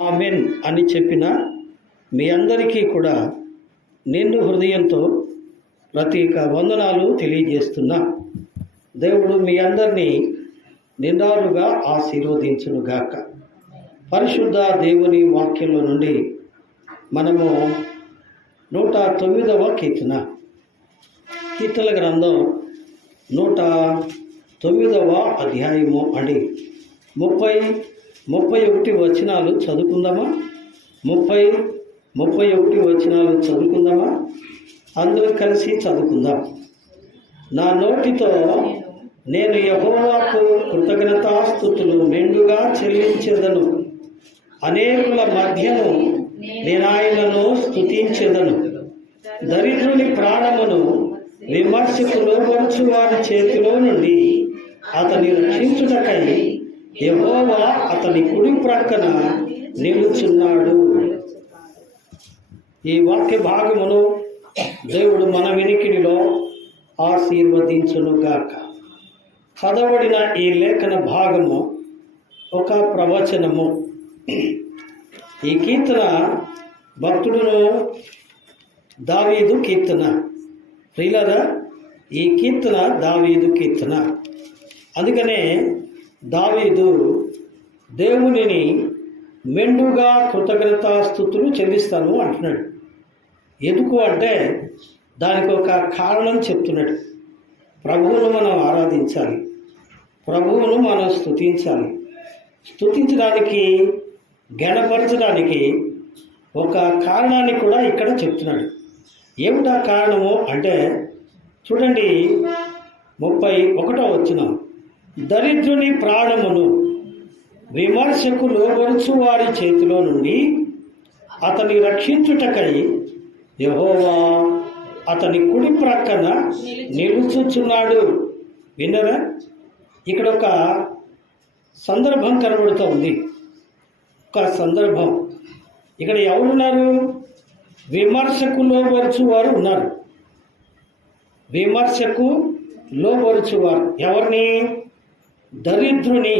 Amen అని చెప్పిన మీ అందరికీ కూడా నిండు హృదయంతో ప్రత్యేక వందనాలు తెలియజేస్తున్నా. దేవుడు మీ అందరినీ నిండారుగా ఆశీర్వదించునుగాక. పరిశుద్ధ దేవుని వాక్యంలో నుండి మనము 109వ కీర్తనల గ్రంథం 109వ అధ్యాయము అండి 31 వచనాలు చదువుకుందామా? 31 వచనాలు చదువుకుందామా? అందరూ కలిసి చదువుకుందాం. నా నోటితో నేను యెహోవాకు కృతజ్ఞతాస్తుతులు మెండుగా చెల్లించెదను. అనేకుల మధ్యను నేను ఆయనను స్తుతించెదను. దరిద్రుని ప్రాణమును విమర్శకు లోబరుచు వారి చేతిలో నుండి అతని రక్షించుటకై యెహోవా అతని కుడి ప్రక్కన నిలుచున్నాడు. ఈ వాక్య భాగమును దేవుడు మన వినికిడిలో ఆశీర్వదించునుగాక. చదవబడిన ఈ లేఖన భాగము ఒక ప్రవచనము. ఈ కీర్తన భక్తుడును దావీదు కీర్తన. ప్రియులారా, ఈ కీర్తన దావీదు కీర్తన. అందుకనే దావీదు దేవునిని మెండుగా కృతజ్ఞతాస్తుతులు చెల్లిస్తాను అంటున్నాడు. ఎందుకు అంటే దానికి ఒక కారణం చెప్తున్నాడు. ప్రభువును మనం ఆరాధించాలి, ప్రభువును మనం స్తుతించాలి. స్తుతించడానికి, ఘనపరచడానికి ఒక కారణాన్ని కూడా ఇక్కడ చెప్తున్నాడు. ఏమిటా కారణము అంటే చూడండి, 31వ వచనం. దరిద్రుని ప్రాణమును విమర్శకు లోబరుచు వారి చేతిలో నుండి అతని రక్షించుటకై యెహోవా అతని కుడి ప్రక్కన నిలుచుచున్నాడు. విన్నరా? ఇక్కడ ఒక సందర్భం కనబడుతోంది. ఒక సందర్భం. ఇక్కడ ఎవరున్నారు? విమర్శకు లోబరుచువారు ఉన్నారు. విమర్శకు లోబరుచువారు ఎవరిని? దరిద్రుని.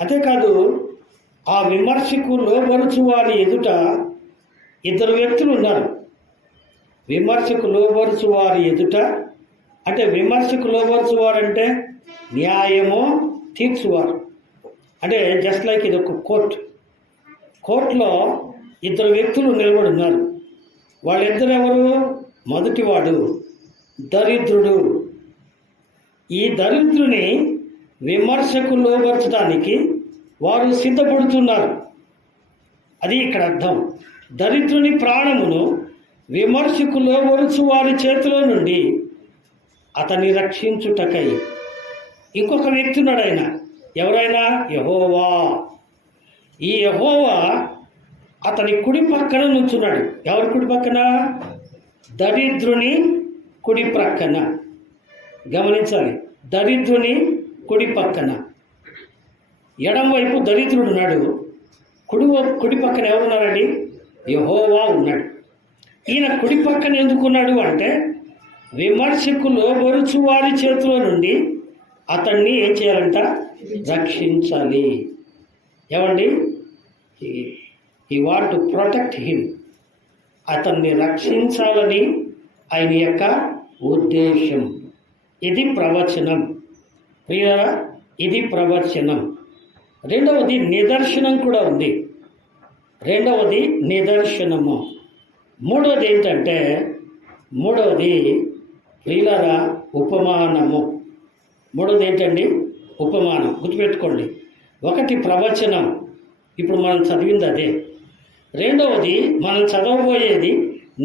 అంతేకాదు, ఆ విమర్శకు లోబరుచువారి ఎదుట ఇద్దరు వ్యక్తులు ఉన్నారు. విమర్శకు లోబరుచువారి ఎదుట అంటే విమర్శకు లోబరుచువారు అంటే న్యాయము తీర్చువారు. అంటే జస్ట్ లైక్ ఇది ఒక కోర్టులో ఇద్దరు వ్యక్తులు నిలబడి ఉన్నారు. వాళ్ళిద్దరు ఎవరు? మొదటివాడు దరిద్రుడు. ఈ దరిద్రుని విమర్శకు లోబరచడానికి వారు సిద్ధపడుతున్నారు. అది ఇక్కడ అర్థం. దరిద్రుని ప్రాణమును విమర్శకు లోబరుచు వారి చేతిలో నుండి అతన్ని రక్షించుటకై ఇంకొక వ్యక్తి ఉన్నాడు. ఆయన ఎవరైనా? యెహోవా. ఈ యెహోవా అతని కుడి పక్కన నుంచున్నాడు. ఎవరి కుడి పక్కన? దరిద్రుని కుడి ప్రక్కన. గమనించాలి, దరిద్రుని కుడి పక్కన. ఎడం వైపు దరిద్రుడు ఉన్నాడు, కుడి పక్కన ఎవరున్నారండి? యెహోవా ఉన్నాడు. ఈయన కుడి పక్కన ఎందుకున్నాడు అంటే విమర్శకు లోబరుచు వారి చేతిలో నుండి అతన్ని ఏం చేయాలంట? రక్షించాలి. ఏమండి? He want to protect him. అతన్ని రక్షించాలని ఆయన యొక్క ఉద్దేశం. ఇది ప్రవచనం. ప్రియులారా, ఇది ప్రవచనం. రెండవది నిదర్శనం కూడా ఉంది. రెండవది నిదర్శనము. మూడవది ఏంటంటే ప్రియులారా ఉపమానము. మూడవది ఏంటండి? ఉపమానం. గుర్తుపెట్టుకోండి. ఒకటి ప్రవచనం, ఇప్పుడు మనం చదివింది అదే. రెండవది మనం చదవబోయేది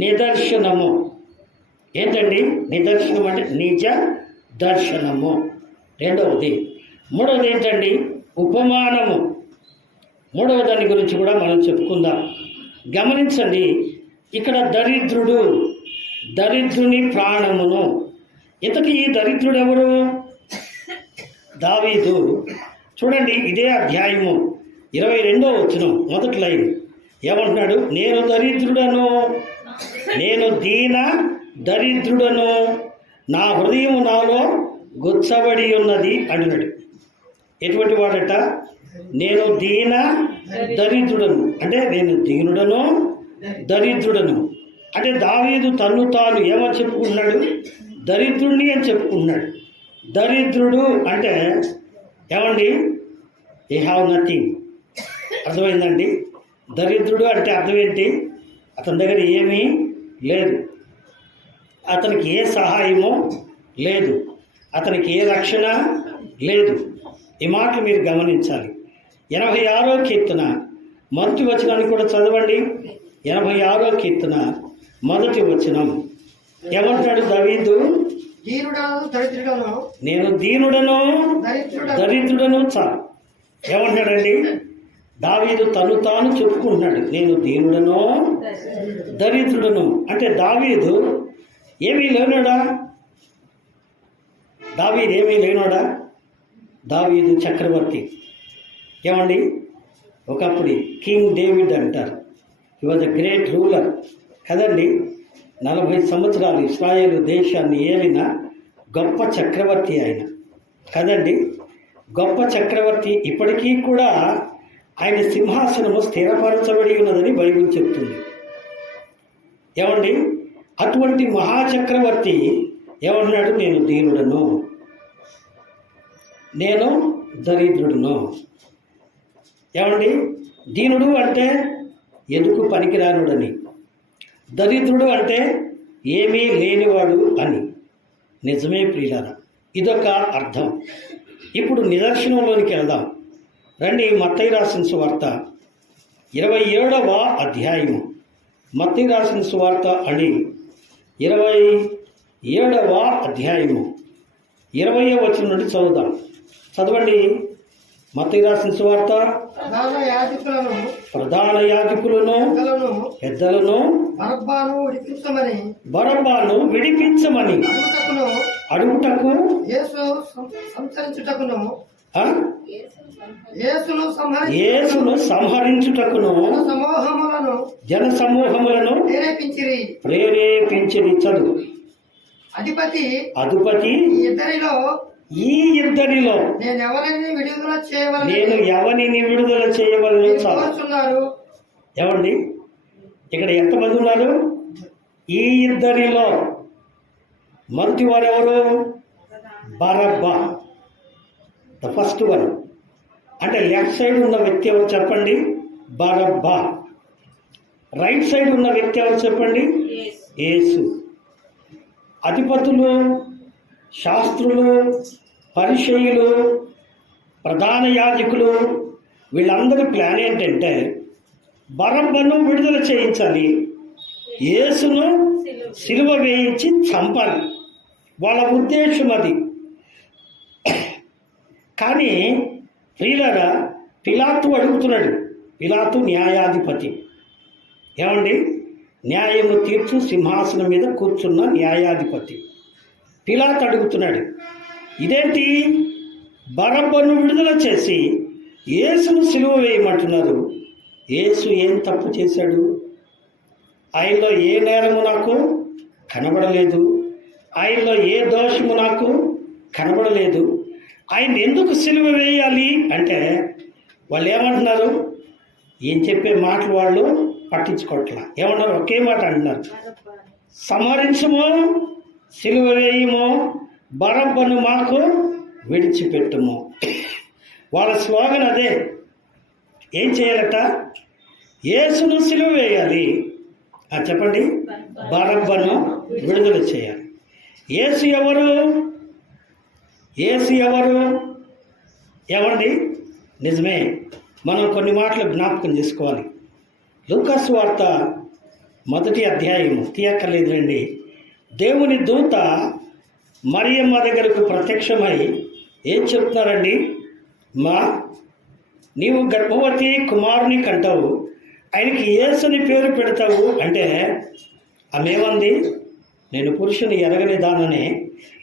నిదర్శనము. ఏంటండి నిదర్శనం అంటే? నిజ దర్శనము. రెండవది. మూడవది ఏంటండి? ఉపమానము. మూడవ దాని గురించి కూడా మనం చెప్పుకుందాం. గమనించండి, ఇక్కడ దరిద్రుని ప్రాణమును. ఇంతకీ ఈ దరిద్రుడు ఎవరు? దావీదు. చూడండి, ఇదే అధ్యాయము 22వ వచనం మొదటి లైన్ ఏమంటున్నాడు? నేను దరిద్రుడను, నేను దీన దరిద్రుడను, నా హృదయం నాలో గుచ్చబడి ఉన్నది అన్నాడు. ఎటువంటి వాడట? నేను దీన దరిద్రుడను. అంటే నేను దీనుడను దరిద్రుడను. అంటే దావీదు తన్ను తాను ఏమని చెప్పుకున్నాడు? దరిద్రుడిని అని చెప్పుకున్నాడు. దరిద్రుడు అంటే ఏమండి? ఏ హ్యావ్ నథింగ్. అర్థమైందండి? దరిద్రుడు అంటే అర్థం ఏంటి? అతని దగ్గర ఏమీ లేదు, అతనికి ఏ సహాయమో లేదు, అతనికి ఏ రక్షణ లేదు. ఈ మాటలు మీరు గమనించాలి. 86వ కీర్తన మొదటి వచనాన్ని కూడా చదవండి. 86వ కీర్తన మొదటి వచనం ఏమంటాడు దావీదు? నేను దీనుడను దరిద్రుడను. చాలు. ఏమంటాడండి? దావీదు తను తాను చెప్పుకుంటున్నాడు, నేను దీనుడను దరిద్రుడను. అంటే దావీదు ఏమీ లేనోడా? దావీదు ఏమీ లేనోడా? దావీదు చక్రవర్తి. ఏమండి? ఒకప్పుడు కింగ్ డేవిడ్ అంటారు. He was a great ruler కదండి. 40 సంవత్సరాలు ఇశ్రాయేలు దేశాన్ని ఏలిన గొప్ప చక్రవర్తి ఆయన కదండి. గొప్ప చక్రవర్తి. ఇప్పటికీ కూడా ఆయన సింహాసనము స్థిరపరచబడి ఉన్నదని బైబిల్ చెప్తుంది. ఏమండి? అటువంటి మహాచక్రవర్తి ఏమన్నాడు? నేను దీనుడను, నేను దరిద్రుడును. ఏమండి? దీనుడు అంటే ఎందుకు పనికిరానుడని, దరిద్రుడు అంటే ఏమీ లేనివాడు అని. నిజమే ప్రియులారా, ఇదొక అర్థం. ఇప్పుడు నిదర్శనంలోనికి వెళ్దాం రండి. మత్తయి రాసిన సువార్త 27వ అధ్యాయము. మత్తయి రాసిన సువార్త అని 27వ అధ్యాయము 20వ వచనం నుండి చదువుదాం. చదవండి. మత్తయి రాసిన సువార్త. ప్రధాన యాజకులను పెద్దలను బరబ్బాను విడిపించమని అడుగుటకు యేసును సంహరించుటకును జన సమూహములను ప్రేరేపించిరి. చదువు. అధిపతి ఈ ఇద్దరిలో నేను ఎవరిని విడుదల చేయవలను చాలు. ఏమండి? ఇక్కడ ఎంతమంది ఉన్నారు? ఈ ఇద్దరిలో మొదటి వారు ఎవరు? Barabbas, the first one. అంటే లెఫ్ట్ సైడ్ ఉన్న వ్యక్తి ఎవరు చెప్పండి? బరబ్బా. రైట్ సైడ్ ఉన్న వ్యక్తి ఎవరు చెప్పండి? యేసు. అధిపతులు, శాస్త్రులు, పరిసయ్యులు, ప్రధాన యాజకులు వీళ్ళందరి ప్లాన్ ఏంటంటే బరబ్బను విడుదల చేయించాలి, యేసును సిలువ వేయించి చంపాలి. వాళ్ళ ఉద్దేశం అది. కానీ ప్రియులారా, పిలాతు అడుగుతున్నాడు. పిలాతు న్యాయాధిపతి. ఏమండి? న్యాయము తీర్చు సింహాసనం మీద కూర్చున్న న్యాయాధిపతి. పిలాతు అడుగుతున్నాడు, ఇదేంటి బరబ్బను విడుదల చేసి యేసును సిలువ వేయమంటున్నారు? యేసు ఏం తప్పు చేశాడు? ఆయనలో ఏ నేరము నాకు కనబడలేదు, ఆయనలో ఏ దోషము నాకు కనబడలేదు. ఆయన ఎందుకు సిలువ వేయాలి అంటే వాళ్ళు ఏమంటున్నారు? ఏం చెప్పే మాటలు వాళ్ళు పట్టించుకోవట్లా. ఏమన్నారు? ఒకే మాట అంటున్నారు, సంహరించము, సిలువ వేయము, బరబ్బను మాకు విడిచిపెట్టుము. వాళ్ళ స్లోగన్ అదే. ఏం చేయాలట? యేసును సిలువ వేయాలి. చెప్పండి. బరబ్బను విడుదల చేయాలి. యేసు ఎవరు? యేసు ఎవరు? ఏమండి? నిజమే, మనం కొన్ని మాటలు జ్ఞాపకం చేసుకోవాలి. లూకాసు వార్త 1వ అధ్యాయము తీయక్కర్లేదు రండి. దేవుని దూత మరియమ్మ దగ్గరకు ప్రత్యక్షమై ఏం చెప్తున్నారండి? నీవు గర్భవతి కుమారుని కంటావు, ఆయనకి యేసుని పేరు పెడతావు అంటే ఆమె ఏమంది? నేను పురుషుని ఎరగని దాననే,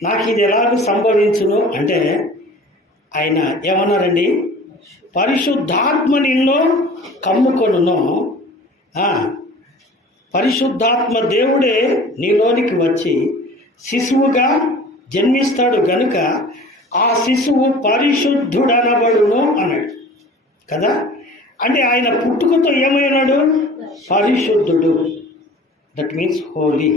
నాకు ఇది ఎలాగ సంభవించును అంటే ఆయన ఏమన్నారండి? పరిశుద్ధాత్మ నిన్ను కమ్ముకొనును. పరిశుద్ధాత్మ దేవుడే నీలోనికి వచ్చి శిశువుగా జన్మిస్తాడు గనుక ఆ శిశువు పరిశుద్ధుడనబడును అన్నాడు కదా. అంటే ఆయన పుట్టుకతో ఏమైనాడు? పరిశుద్ధుడు. That means holy.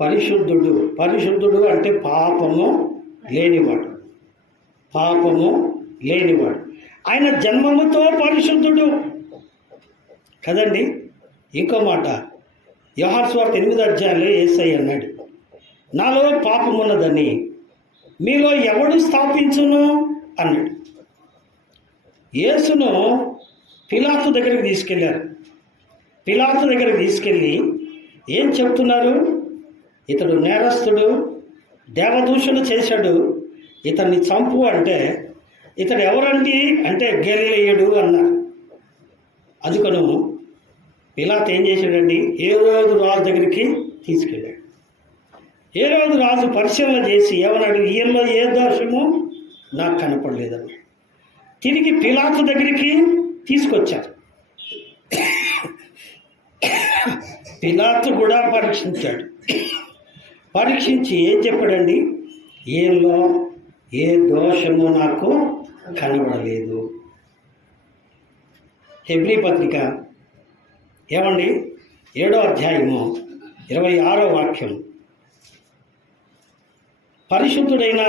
పరిశుద్ధుడు. పరిశుద్ధుడు అంటే పాపము లేనివాడు. పాపము లేనివాడు. ఆయన జన్మముతో పరిశుద్ధుడు కదండి. ఇంకో మాట, యోహాను సువార్త 8వ అధ్యాయంలో యేసయ్య అన్నాడు, నాలో పాపమున్నదని మీలో ఎవడు స్థాపించును అన్నాడు. యేసును పిలాతు దగ్గరికి తీసుకెళ్ళారు. పిలాతు దగ్గరికి తీసుకెళ్ళి ఏం చెప్తున్నారు? ఇతడు నేరస్తుడు, దేవదూషణ చేశాడు, ఇతన్ని చంపు అంటే ఇతడు ఎవరండి అంటే గలిలయుడు అన్నారు. అందుకను పిలాతు ఏం చేశాడండి? హేరోదు రాజు దగ్గరికి తీసుకెళ్ళాడు. హేరోదు రాజు పరిశీలన చేసి ఏమన్నాడు? ఈయనలో ఏ దోషము నాకు కనపడలేదన్నాడు. తిరిగి పిలాతు దగ్గరికి తీసుకొచ్చారు. పిలాతు కూడా పరీక్షించాడు. పరీక్షించి ఏం చెప్పాడండి? ఈయనలో ఏ దోషము నాకు కనబడలేదు. హెబ్రీ పత్రిక ఏమండి 7వ అధ్యాయము 26వ వాక్యం, పరిశుద్ధుడైన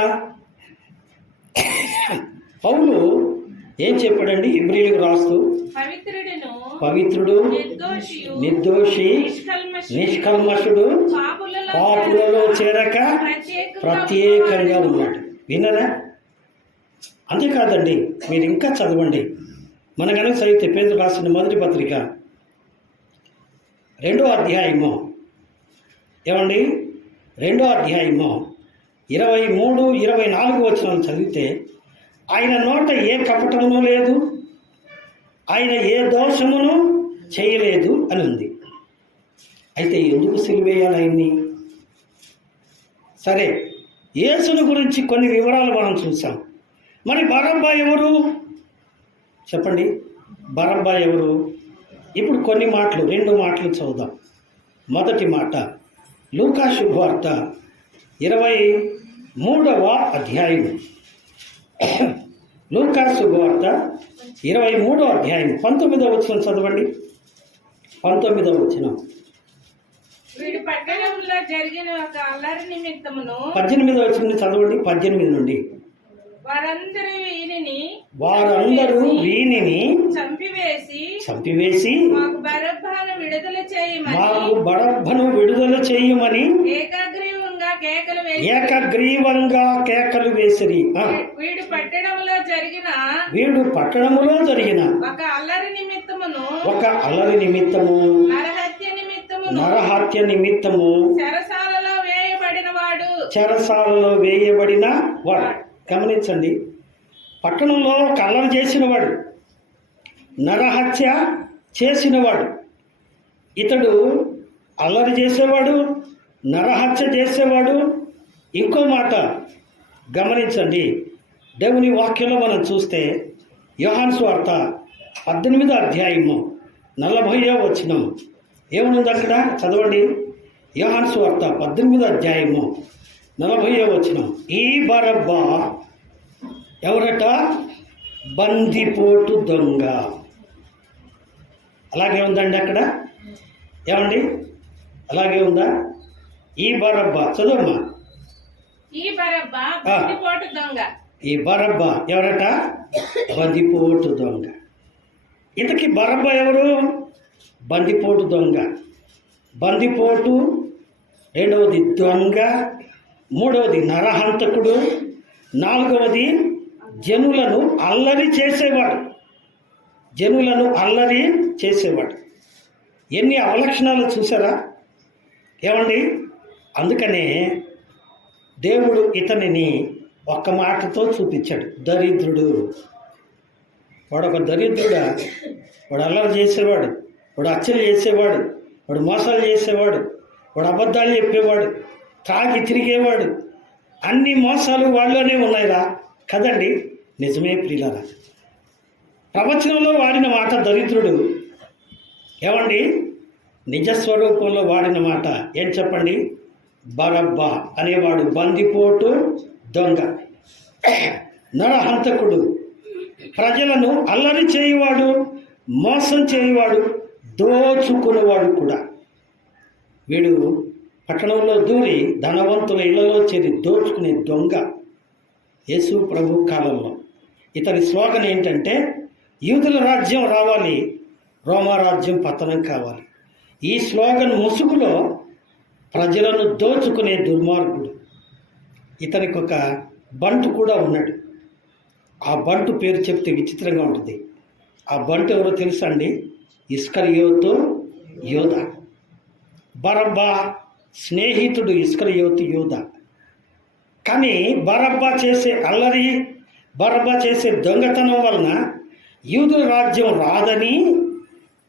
పౌలు ఏం చెప్పాడండి? హెబ్రీలకు రాస్తూ, పవిత్రుడు, నిర్దోషి, నిష్కల్మషుడు, పాపులలో చేరక ప్రత్యేకంగా ఉన్నాడు. విన్నారా? అంతేకాదండి, మీరు ఇంకా చదవండి. మన కనుక చదివితే పేతురు రాసిన మొదటి పత్రిక 2వ అధ్యాయము ఏమండి 2వ అధ్యాయము 23, 24 వచనాలు చదివితే, ఆయన నోట ఏ కపటమును లేదు, ఆయన ఏ దోషమును చేయలేదు అని ఉంది. అయితే ఎందుకు సిలువేయాలి ఆయన్ని? సరే, యేసుని గురించి కొన్ని వివరాలు మనం చూసాం. మరి బరబ్బా ఎవరు చెప్పండి? బరబ్బా ఎవరు? ఇప్పుడు కొన్ని మాటలు, 2 మాటలు చదువుదాం. మొదటి మాట, లూకా శుభవార్త 23వ అధ్యాయం. లూకా శుభవార్త 23వ అధ్యాయం 19వ వచనం చదవండి. 19వ వచనం. వీడు పట్టణంలో జరిగిన ఒక అల్లరి నిమిత్తమును 18వ వచనం చదవండి. 18 నుండి. వారందరూ వీనిని చంపివేసి మాకు బరబ్బను విడుదల చేయమని ఏకగ్రీవంగా కేకలు వేసిరి. వీడు పట్టణంలో జరిగిన ఒక అల్లరి నిమిత్తము నరహత్య నిమిత్తము చెరసాలలో వేయబడిన వాడు. గమనించండి, పట్టణంలో ఒక అల్లరి చేసినవాడు, నరహత్య చేసినవాడు. ఇతడు అల్లరి చేసేవాడు, నరహత్య చేసేవాడు. ఇంకో మాట గమనించండి, దేవుని వాక్యంలో మనం చూస్తే యోహాను సువార్త 18వ అధ్యాయము 40వ వచనం ఏమనుంది అక్కడ? చదవండి. యోహాను సువార్త 18వ అధ్యాయము 40వ వచనం. ఈ బరబ్బా ఎవరట? బందిపోటు దొంగ. అలాగే ఉందండి అక్కడ. ఏమండి? అలాగే ఉందా? ఈ బరబ్బా చదవమ్మా. ఈ బరబ్బా ఎవరట? బందిపోటు దొంగ. ఇంతకీ బరబ్బా ఎవరు? బందిపోటు దొంగ. బందిపోటు, రెండవది దొంగ, మూడవది నరహంతకుడు, నాలుగవది జనులను అల్లరి చేసేవాడు. ఎన్ని అవలక్షణాలు చూసారా? ఏమండి? అందుకనే దేవుడు ఇతనిని ఒక్క మాటతో చూపించాడు, దరిద్రుడు. వాడు ఒక దరిద్రుడా? వాడు అల్లరి చేసేవాడు, వాడు హత్యలు చేసేవాడు, వాడు మోసాలు చేసేవాడు, వాడు అబద్ధాలు చెప్పేవాడు, తాగి తిరిగేవాడు. అన్ని మోసాలు వాళ్ళలోనే ఉన్నాయిరా కదండి. నిజమే ప్రియులారా. ప్రవచనంలో వాడిన మాట దరిద్రుడు. ఏమండి? నిజస్వరూపంలో వాడిన మాట ఏం చెప్పండి? బరబ్బా అనేవాడు బందిపోటు దొంగ, నరహంతకుడు. ప్రజలను అల్లరి చేయువాడు, మోసం చేయువాడు, దోచుకునేవాడు కూడా. వీడు పట్టణంలో దూరి ధనవంతుల ఇళ్లలో చేరి దోచుకునే దొంగ. యేసు ప్రభు కాలంలో ఇతని స్లోగన్ ఏంటంటే, యూదుల రాజ్యం రావాలి, రోమా రాజ్యం పతనం కావాలి. ఈ స్లోగన్ ముసుగులో ప్రజలను దోచుకునే దుర్మార్గుడు. ఇతనికి ఒక బంటు కూడా ఉన్నాడు. ఆ బంటు పేరు చెప్తే విచిత్రంగా ఉంటుంది. ఆ బంటు ఎవరో తెలుసా అండి? ఇస్కరియోతు యోధ. బరబ్బా స్నేహితుడు ఇస్కరియోతు యోధ. కానీ బరబ్బా చేసే అల్లరి, బరబ్బా చేసే దొంగతనం వలన యూదుల రాజ్యం రాదని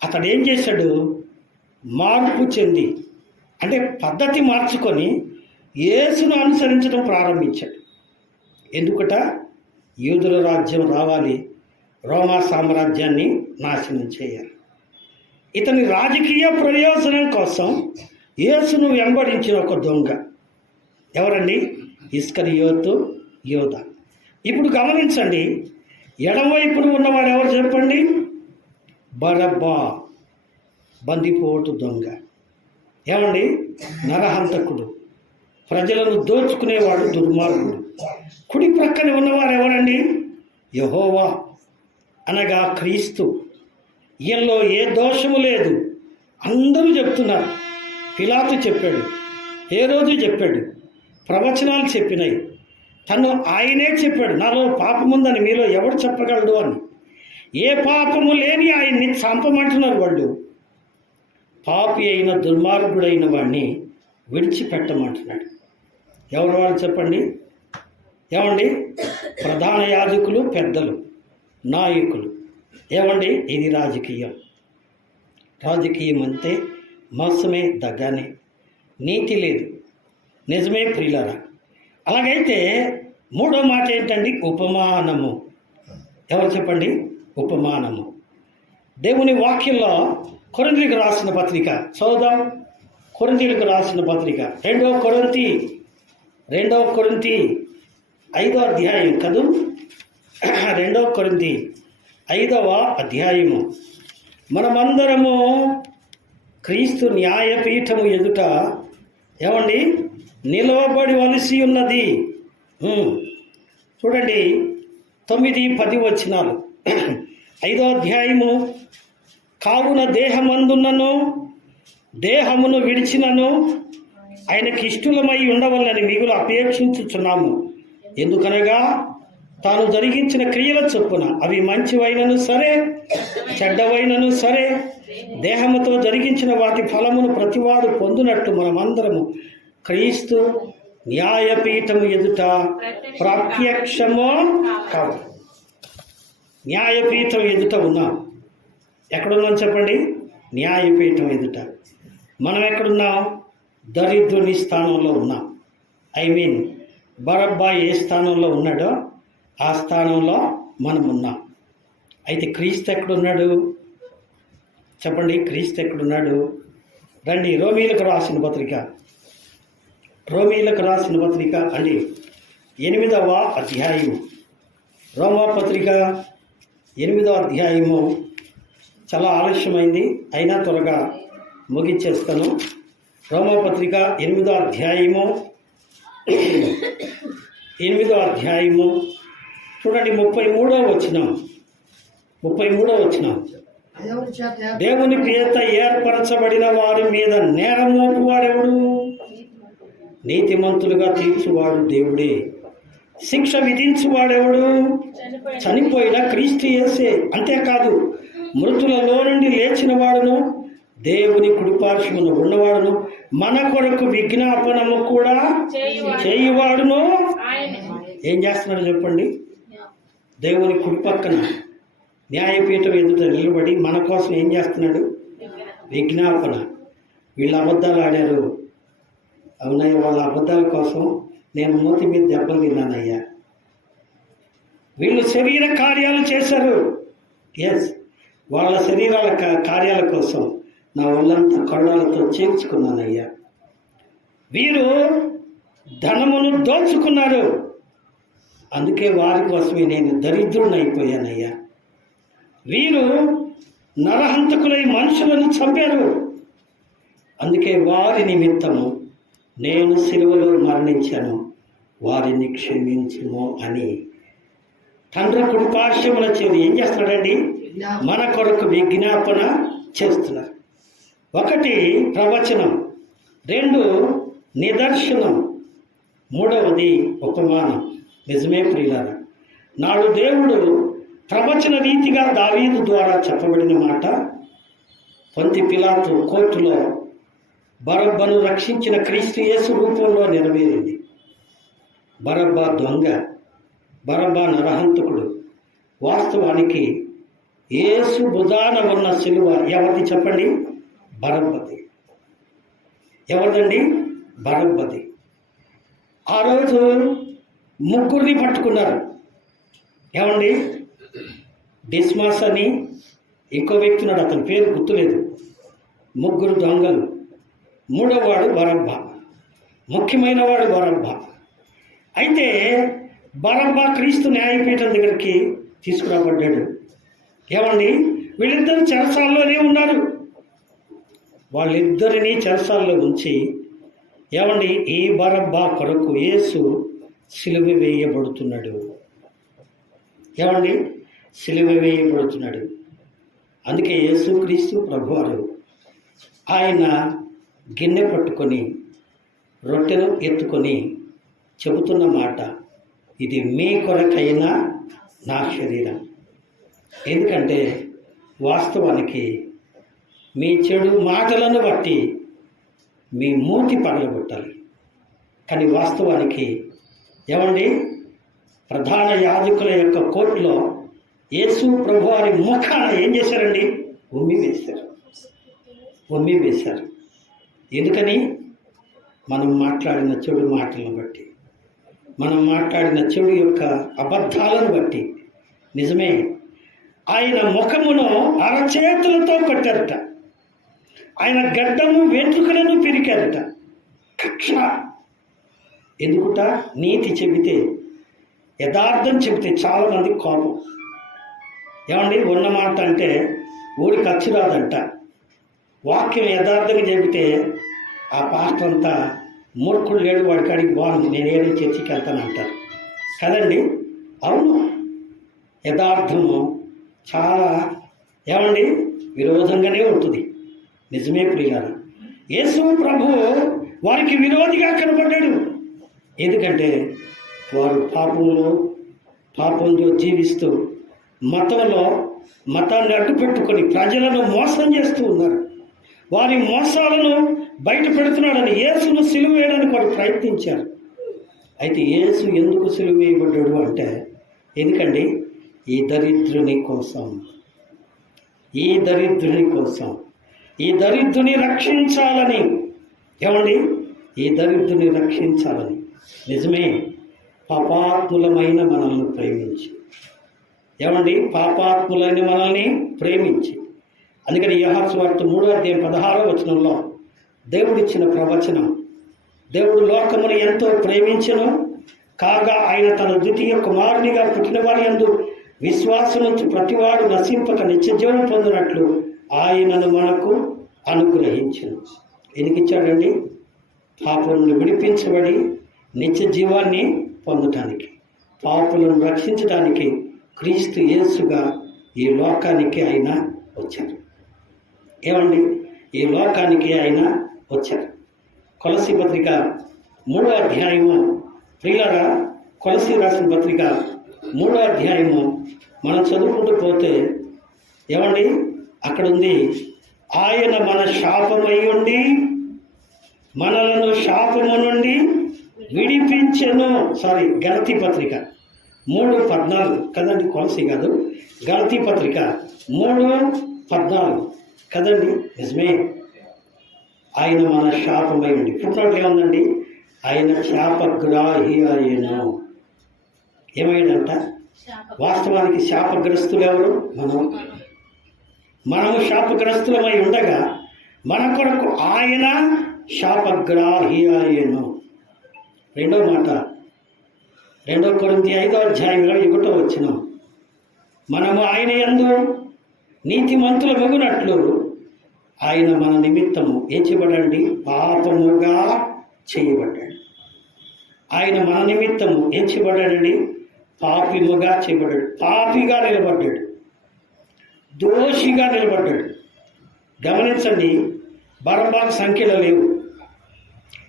అతడు ఏం చేశాడు? మార్పు చెంది, అంటే పద్ధతి మార్చుకొని యేసును అనుసరించడం ప్రారంభించాడు. ఎందుకట? యూదుల రాజ్యం రావాలి, రోమా సామ్రాజ్యాన్ని నాశనం చేయాలి. ఇతని రాజకీయ ప్రయోజనం కోసం యేసును వెంబడించిన ఒక దొంగ ఎవరండి? ఇస్కరియోతు యోధ. ఇప్పుడు గమనించండి, ఎడమవైపున ఉన్నవాడు ఎవరు చెప్పండి? బరబ్బా, బందిపోటు దొంగ. ఏమండి? నరహంతకుడు, ప్రజలను దోచుకునేవాడు, దుర్మార్గుడు. కుడి ప్రక్కన ఉన్నవారు ఎవరండి? యెహోవా అనగా క్రీస్తు. ఈయనలో ఏ దోషము లేదు, అందరూ చెప్తున్నారు. పిలాతు చెప్పాడు, హేరోదు చెప్పాడు, ప్రవచనాలు చెప్పినాయి. తను ఆయనే చెప్పాడు, నాలో పాపముందని మీలో ఎవడు చెప్పగలడు అని. ఏ పాపము లేని ఆయన్ని చంపమంటున్నారు వాళ్ళు. పాపి అయిన దుర్మార్గుడైన వాడిని విడిచిపెట్టమంటున్నాడు. ఎవరు వాళ్ళు చెప్పండి? ఏమండి? ప్రధాన యాజకులు, పెద్దలు, నాయకులు. ఏమండి? ఇది రాజకీయం. రాజకీయం అంతే మోసమే, దగ్గనే, నీతి లేదు. నిజమే ప్రియులారా. అలాగైతే మూడో మాట ఏంటండి? ఉపమానము. ఎవరు చెప్పండి? ఉపమానము. దేవుని వాక్యంలో కొరింథీయులకు రాసిన పత్రిక చదువుదాం. కొరింథీయులకు రాసిన పత్రిక 2వ కొరింథీ 5వ అధ్యాయం కదూ. 2వ కొరింథీ 5వ అధ్యాయము. మనమందరము క్రీస్తు న్యాయపీఠము ఎదుట ఏమండి నిలవబడవలసి ఉన్నది. చూడండి 9-10 వచనాలు. 5వ అధ్యాయము. కావున దేహమందున్నను దేహమును విడిచినను ఆయనకి ఇష్టలమై ఉండవలని మిగులు అపేక్షించుచున్నాము. ఎందుకనగా తాను జరిగించిన క్రియల చొప్పున అవి మంచివైనను సరే, చెడ్డవైనను సరే, దేహముతో జరిగించిన వాటి ఫలమును ప్రతివాడు పొందునట్టు మనమందరము క్రీస్తు న్యాయపీఠము ఎదుట ప్రత్యక్షము కావు. న్యాయపీఠం ఎదుట ఉన్నాం. ఎక్కడున్నాం చెప్పండి? న్యాయపీఠం ఎదుట. మనం ఎక్కడున్నాం? దరిద్రుని స్థానంలో ఉన్నాం. బరబ్బా ఏ స్థానంలో ఉన్నాడో ఆ స్థానంలో మనం ఉన్నాం. అయితే క్రీస్తు ఎక్కడున్నాడు చెప్పండి? క్రీస్తు ఎక్కడున్నాడు? రండి, రోమీలకు రాసిన పత్రిక అండి 8వ అధ్యాయము. రోమా పత్రిక 8వ అధ్యాయము. చాలా ఆలస్యమైంది, అయినా త్వరగా ముగించేస్తాను. రోమా పత్రిక 8వ అధ్యాయము. 8వ అధ్యాయము చూడండి 33వ వచనం. దేవుని పేత ఏర్పరచబడిన వారి మీద నేరం మోపువాడెవడు? నీతిమంతులుగా తీర్చువాడు దేవుడే. శిక్ష విధించువాడెవడు? చనిపోయిన క్రీస్తు యేసే. అంతేకాదు, మృతులలో నుండి లేచిన వాడును, దేవుని కుడిపార్శ్వమున ఉన్నవాడును, మన కొరకు విజ్ఞాపనము కూడా చేయువాడును. ఏం చేస్తున్నాడు చెప్పండి? దేవుని కుడిపక్కన న్యాయపీఠం ఎదుట నిలబడి మన కోసం ఏం చేస్తున్నాడు? విజ్ఞాపన. వీళ్ళు అబద్ధాలు ఆడారు, అవునయ్య, వాళ్ళ అబద్ధాల కోసం నేను మూతి మీద దెబ్బలు తిన్నానయ్యా. వీళ్ళు శరీర కార్యాలు చేశారు. ఎస్, వాళ్ళ శరీరాల కార్యాల కోసం నా ఒళ్ళంతా కరుణాలతో చేర్చుకున్నానయ్యా. వీరు ధనమును దోచుకున్నారు. అందుకే వారి కోసమే నేను దరిద్రుడిని అయిపోయానయ్యా. వీరు నరహంతకులై మనుషులను చంపారు, అందుకే వారి నిమిత్తము నేను సిలువలో మరణించాను, వారిని క్షమించుము అని తండ్రి కుడిపార్శ్వమున చేరి ఏం చేస్తున్నాడండి? మన కొరకు విజ్ఞాపన చేస్తున్నారు. ఒకటి ప్రవచనం, రెండు నిదర్శనం, మూడవది ఉపమానం. నిజమే ప్రియులారా, నాడు దేవుడు ప్రవచన రీతిగా దావీదు ద్వారా చెప్పబడిన మాట పొంతి పిలాతు కోర్టులో బరబ్బను రక్షించిన క్రీస్తు యేసు రూపంలో నెరవేరింది. బరబ్బా దొంగ, బరబ్బా నరహంతకుడు. వాస్తవానికి యేసు భుజాన ఉన్న సిలువ ఎవరిది చెప్పండి? బరబ్బది. ఎవరిదండి? బరబ్బది. ఆ రోజు ముగ్గురిని పట్టుకున్నారు. ఏమండి? డిస్మాస్ అని ఇంకో వ్యక్తి ఉన్నాడు, అతని పేరు గుర్తులేదు. ముగ్గురు దొంగలు. మూడవవాడు బరబ్బా, ముఖ్యమైన వాడు బరబ్బా. అయితే బరబ్బా క్రీస్తు న్యాయపీఠం దగ్గరికి తీసుకురాబడ్డాడు. ఏమండి? వీళ్ళిద్దరు చెరసాల్లోనే ఉన్నారు. వాళ్ళిద్దరినీ చెరసాల్లో ఉంచి ఏమండి ఈ బరబ్బా కొరకు యేసు సిలువ వేయబడుతున్నాడు. ఏమండి? సిలువ వేయబడుతున్నాడు. అందుకే యేసుక్రీస్తు ప్రభువారు ఆయన గిన్నె పట్టుకొని రొట్టెను ఎత్తుకొని చెబుతున్న మాట, ఇది మీ కొరకైన నా శరీరం. ఎందుకంటే వాస్తవానికి మీ చెడు మాటలను బట్టి మీ మూతి పగలగొట్టాలి, కానీ వాస్తవానికి ఏమండి ప్రధాన యాజకుల యొక్క కోర్టులో యేసు ప్రభువారి ముఖాన ఏం చేశారండి? ఉమ్మి వేశారు. ఎందుకని? మనం మాట్లాడిన చెడు మాటలను బట్టి, మనం మాట్లాడిన చెడు యొక్క అబద్ధాలను బట్టి. నిజమే, ఆయన ముఖమును అరచేతులతో కొట్టారట, ఆయన గడ్డము వెంట్రుకలను పిరికారట. కక్ష. ఎందుకుట? నీతి చెబితే, యథార్థం చెబితే చాలామంది కోపం. ఏమండి? ఉన్న మాట అంటే ఊరికి ఖర్చు రాదంట. వాక్యం యథార్థంగా చెబితే ఆ పాస్టర్ అంతా మూర్ఖుడు లేడు, వాడి కాడికి బాగుంది, నేను ఏదో చర్చికి వెళ్తానంటారు కదండి. అవును, యథార్థము చాలా ఏమండి విరోధంగానే ఉంటుంది. నిజమే ప్రియులారా, యేసు ప్రభు వారికి విరోధిగా కనబడ్డాడు. ఎందుకంటే వారు పాపంలో జీవిస్తూ మతాన్ని అడ్డుపెట్టుకొని ప్రజలను మోసం చేస్తూ ఉన్నారు. వారి మోసాలను బయట పెడుతున్నాడని యేసును సిలువ వేయడానికి వారు ప్రయత్నించారు. అయితే యేసు ఎందుకు సిలువ వేయబడ్డాడు అంటే, ఎందుకండి ఈ దరిద్రుని కోసం, ఈ దరిద్రుని రక్షించాలని. ఏమండి? ఈ దరిద్రుని రక్షించాలని. నిజమే, పాపాత్ములమైన మనల్ని ప్రేమించి, ఏమండి పాపాత్ములైన మనల్ని ప్రేమించి. అందుకని యోహాను సువార్త 3:16 దేవుడిచ్చిన ప్రవచనం, దేవుడు లోకమును ఎంతో ప్రేమించెను కాగా ఆయన తన ద్వితీయ కుమారునిగా పుట్టిన వారి యందు విశ్వాసముంచు ప్రతివాడు నశింపక నిత్యజీవం పొందినట్లు ఆయనను మనకు అనుగ్రహించెను. ఎందుకు ఇచ్చాడండి? పాపం నుండి విడిపించబడి నిత్య జీవాన్ని పొందటానికి, పాపులను రక్షించడానికి క్రీస్తు యేసుగా ఈ లోకానికి ఆయన వచ్చారు. ఏమండి? ఈ లోకానికి ఆయన వచ్చారు. కొలసీ పత్రిక 3వ అధ్యాయము, ప్రియులారా కొలసీ రాసిన పత్రిక 3వ అధ్యాయము మనం చదువుకుంటూ పోతే ఏమండి అక్కడ ఉంది, ఆయన మన శాపమై ఉండి మనలను శాపము నుండి విడిపించెను. గలతీ పత్రిక 3:14 కదండి, కొలసీ కాదు, గలతీ పత్రిక 3:14 కదండి. నిజమే, ఆయన మన శాపమై ఉండి. పుట్టినట్లు ఏముందండి? ఆయన శాపగ్రాహి అయ్యను. ఏమైందంట? వాస్తవానికి శాపగ్రస్తులు ఎవరు? మనము శాపగ్రస్తులమై ఉండగా మన కొరకు ఆయన శాపగ్రాహి అయ్యను. రెండో మాట, 2 కొరింథీ 5:21 మనము ఆయన యందు నీతిమంతుల మగునట్లు ఆయన మన నిమిత్తము ఏం చేయబడండి? పాపముగా చేయబడ్డాడు. ఆయన మన నిమిత్తము ఏం చేయబడ్డాడండి? పాపిముగా చేయబడ్డాడు. పాపిగా నిలబడ్డాడు, దోషిగా నిలబడ్డాడు. గమనించండి, బరబ్బాకు సంఖ్యలో లేవు.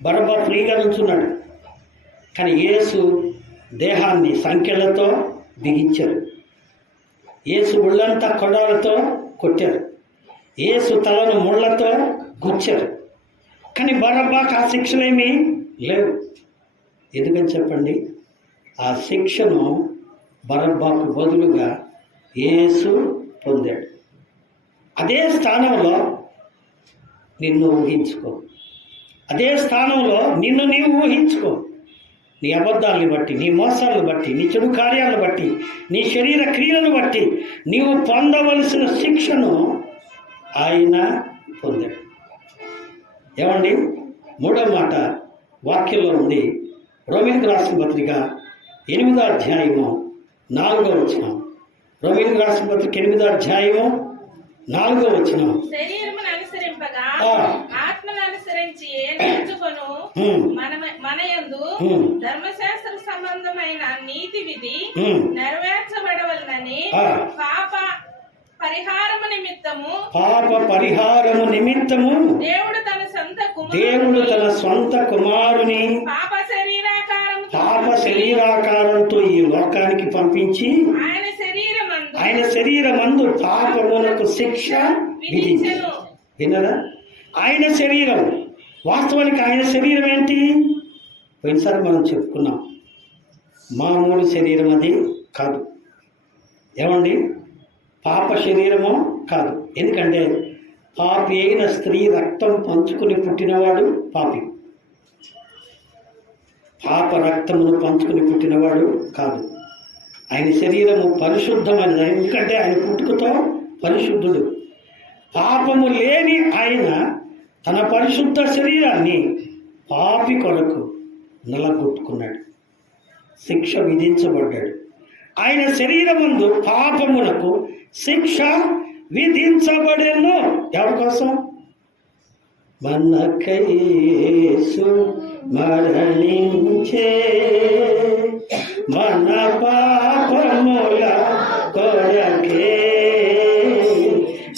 బరబ్బా ఫ్రీగా నుంచున్నాడు. కానీ యేసు దేహాన్ని సంఖ్యలతో బిగించారు. యేసు ఒళ్ళంతా కొడాలతో కొట్టారు. యేసు తలను ముళ్ళతో గుచ్చారు. కానీ బరబ్బాకు ఆ శిక్షలేమీ లేవు. ఎందుకని చెప్పండి? ఆ శిక్షను బరబ్బాకు బదులుగా యేసు పొందాడు. అదే స్థానంలో నిన్ను ఊహించుకో. అదే స్థానంలో నిన్ను నీవు ఊహించుకో. నీ అబద్ధాలను బట్టి, నీ మోసాలను బట్టి, నీ చెడు కార్యాలను బట్టి, నీ శరీర క్రియలను బట్టి నీవు పొందవలసిన శిక్షను ఆయన పొందాడు. ఏమండి? 3వ మాట వాక్యంలో ఉంది. రోమీయులకు రాసిన పత్రిక 8వ అధ్యాయము 4వ వచనం. రోమీయులకు రాసిన పత్రిక 8వ అధ్యాయము 4వ వచనం. శరీరమును అనుసరింపగా ఆత్మను అనుసరించి నేర్చుకొను మన యందు ధర్మశాస్త్ర సంబంధమైన నీతి విధి నెరవేర్చబడవలనని పాప పరిహారము నిమిత్తము దేవుడు తన సొంత కుమారుని పాప శరీరాకారంతో ఈ లోకానికి పంపించి ఆయన శరీరమందు పాపమునకు శిక్ష విధించెను. వినరా? ఆయన శరీరం, వాస్తవానికి ఆయన శరీరం ఏంటి? పోయినసారి మనం చెప్పుకున్నాం. మామూలు శరీరం అది కాదు. ఏమండి? పాప శరీరము కాదు. ఎందుకంటే పాపి అయిన స్త్రీ రక్తం పంచుకుని పుట్టినవాడు పాపి. పాప రక్తమును పంచుకుని పుట్టినవాడు కాదు. ఆయన శరీరము పరిశుద్ధమైనది. ఎందుకంటే ఆయన పుట్టుకతో పరిశుద్ధుడు. పాపము లేని ఆయన తన పరిశుద్ధ శరీరాన్ని పాపి కొరకు నలగొట్టుకున్నాడు, శిక్ష విధించబడ్డాడు. ఆయన శరీరమందు పాపమునకు శిక్ష విధించబడెను. ఎవరి కోసం? మనకై యేసు మరణించే, మన పాపముల కొరకే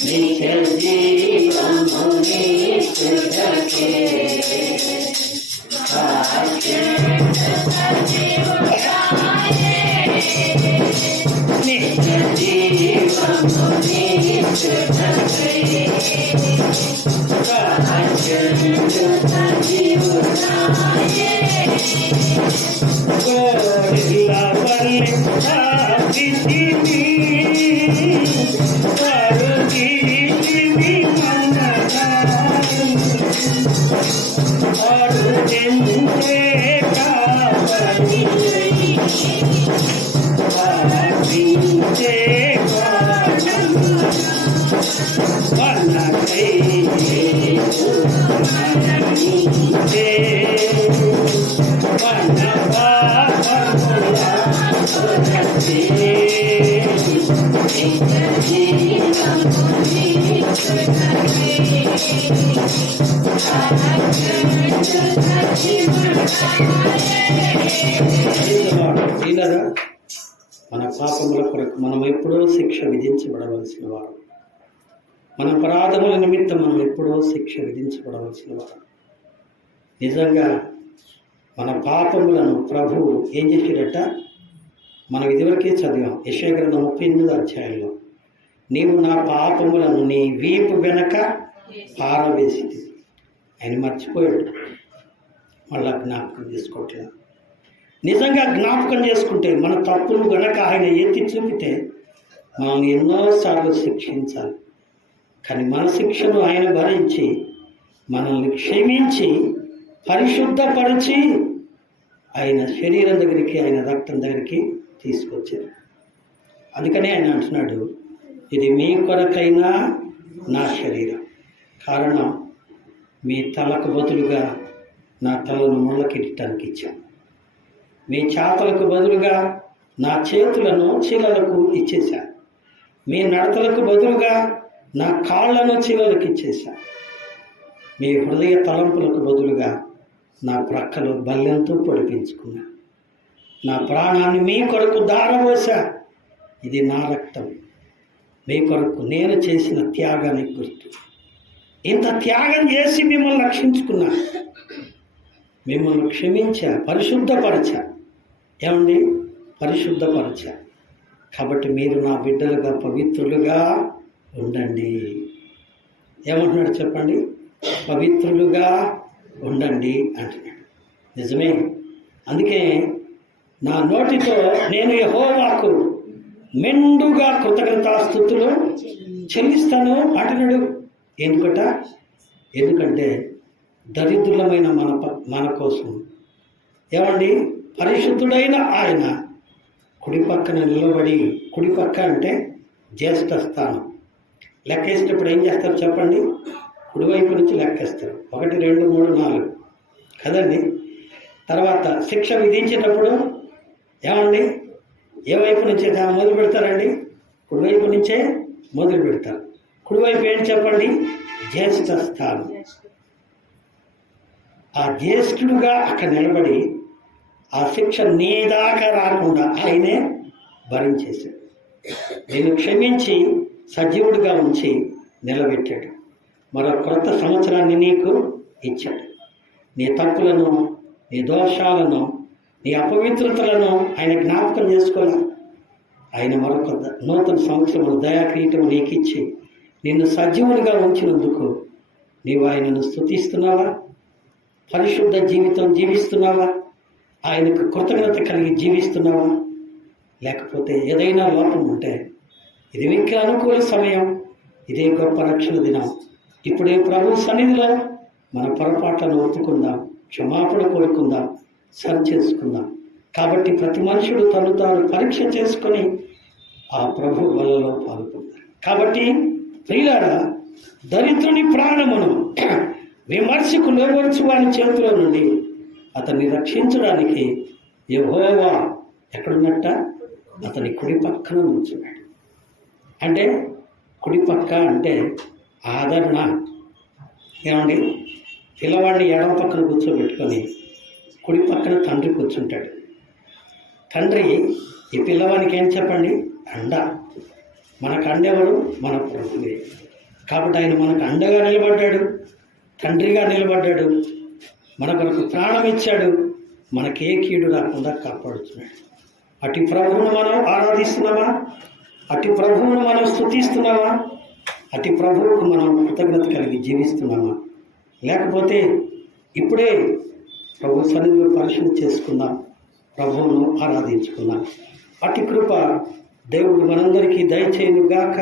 నిత్య జీవమునిచ్చుటకే నిత్య జీవమునిచ్చుటకే గోరిల్లా వల్లే తాపితిని కరుగిరిని మన్నదారు అరుదెంతే కాపరి పాపించే మనకై మరణించే, మన పాపముల కొరకే ఇలా మన పాపముల కొరకు మనం ఎప్పుడో శిక్ష విధించబడవలసిన వారు. మన అపరాధముల నిమిత్తం మనం ఎప్పుడో శిక్ష విధించబడవలసిన వారు. నిజంగా మన పాపములను ప్రభువు ఏం చేశాడట? మనం ఇదివరకే చదివాం. యెషయా గ్రంథం 38వ అధ్యాయంలో, నీవు నా పాపములను నీ వీపు వెనక పారవేసింది. ఆయన మర్చిపోయాడు, మళ్ళా జ్ఞాపకం చేసుకోవట్లేదు. నిజంగా జ్ఞాపకం చేసుకుంటే మన తప్పులు గనక ఆయన ఎత్తి చూపితే మనం ఎన్నోసార్లు శిక్షించాలి. కానీ మన శిక్షను ఆయన భరించి మనల్ని క్షమించి పరిశుద్ధపరిచి ఆయన శరీరం దగ్గరికి, ఆయన రక్తం దగ్గరికి తీసుకొచ్చారు. అందుకనే ఆయన అంటున్నాడు, ఇది మీ కొరకైనా నా శరీరం. కారణం, మీ తలకు బదులుగా నా తలను ముళ్ళ కిరీటానికి ఇచ్చాను. మీ చేతలకు బదులుగా నా చేతులను చీలలకు ఇచ్చేశా. మీ నడతలకు బదులుగా నా కాళ్లను చీలలకు ఇచ్చేశా. మీ హృదయ తలంపులకు బదులుగా నా ప్రక్కలో బల్లెంతో పొడిపించుకున్నా. నా ప్రాణాన్ని మీ కొరకు దారబోసా. ఇది నా రక్తం, మీ కొరకు నేను చేసిన త్యాగానికి గుర్తు. ఇంత త్యాగం చేసి మిమ్మల్ని రక్షించుకున్నా, మిమ్మల్ని క్షమించా, పరిశుద్ధపరచా. ఏమండి? పరిశుద్ధపరచా. కాబట్టి మీరు నా బిడ్డలుగా పవిత్రులుగా ఉండండి. ఏమంటున్నాడు చెప్పండి? పవిత్రులుగా ఉండండి అంటున్నాడు. నిజమే. అందుకే నా నోటితో నేను యెహోవాకు మెండుగా కృతజ్ఞతాస్తుతులు చెల్లిస్తాను అంటున్నాడు. ఎందుకంటే దరిద్రులమైన మన కోసం ఏమండి పరిశుద్ధుడైన ఆయన కుడి పక్కన నిలబడి, కుడి పక్క అంటే జ్యేష్ఠ స్థానం, లెక్కేసేటప్పుడు ఏం చేస్తారు చెప్పండి? కుడివైపు నుంచి లెక్కేస్తారు. 1 2 3 4 కదండి. తర్వాత శిక్ష విధించేటప్పుడు ఏమండి ఏ వైపు నుంచే మొదలు పెడతారండి? కుడివైపు నుంచే మొదలు పెడతారు. కుడివైపు ఏంటి చెప్పండి? జ్యేష్ఠ స్థానం. ఆ జ్యేష్ఠుడుగా అక్కడ నిలబడి ఆ శిక్ష నీ దాకా రాకుండా ఆయనే భరించేశాడు. నేను క్షమించి సజీవుడిగా ఉంచి నిలబెట్టాడు. మరో క్రొత్త సంవత్సరాన్ని నీకు ఇచ్చాడు. నీ తప్పులను, నీ దోషాలను, నీ అపవిత్రతలను ఆయన జ్ఞాపకం చేసుకోలే. ఆయన మరొక నూతన సంవత్సరం దయాక్రీటం నీకు ఇచ్చి నిన్ను సజీవునిగా ఉంచినందుకు నీవు ఆయనను స్తుతిస్తున్నావా? పరిశుద్ధ జీవితం జీవిస్తున్నావా? ఆయనకు కృతజ్ఞత కలిగి జీవిస్తున్నావా? లేకపోతే ఏదైనా లోపం ఉంటే ఇది మీకు అనుకూల సమయం, ఇదే గొప్ప రక్షణ దినం. ఇప్పుడే ప్రభు సన్నిధిలో మన పొరపాట్లను ఒప్పుకుందాం, క్షమాపణ కోరుకుందాం, సరి చేసుకుందాం. కాబట్టి ప్రతి మనుషుడు తను తాను పరీక్ష చేసుకొని ఆ ప్రభు వలలో పాల్గొంటారు. కాబట్టి ప్రియులారా, దరిద్రుని ప్రాణమును విమర్శకు లోబరుచు వారి చేతిలో నుండి అతన్ని రక్షించడానికి యెహోవా ఎక్కడున్నట్ట? అతని కుడి పక్కన నుంచున్నాడు. అంటే కుడి పక్క అంటే ఆదరణ. ఏమండి? పిల్లవాడిని ఎడమ పక్కన కూర్చోబెట్టుకొని కుడి పక్కన తండ్రి కూర్చుంటాడు. తండ్రి ఈ పిల్లవానికి ఏం చెప్పండి? అండ. మనకు అండెవరు? మన ప్రభువే. కాబట్టి ఆయన మనకు అండగా నిలబడ్డాడు, తండ్రిగా నిలబడ్డాడు, మన కొరకు ప్రాణం ఇచ్చాడు, మనకే కీడు రాకుండా కాపాడుతున్నాడు. అటు ప్రభువును మనం ఆరాధిస్తున్నామా? అటు ప్రభువును మనం స్తుతిస్తున్నామా? అటు ప్రభువుకు మనం కృతజ్ఞత కలిగి జీవిస్తున్నామా? లేకపోతే ఇప్పుడే ప్రభు సన్నిధిలో పరిశీలన చేసుకుందాం, ప్రభువును ఆరాధించుకుందాం. అటు కృప దేవుడు మనందరికీ దయచేయునుగాక.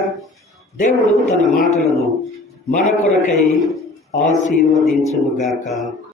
దేవుడు తన మాటలను మన కొరకై ఆశీర్వదించునుగాక.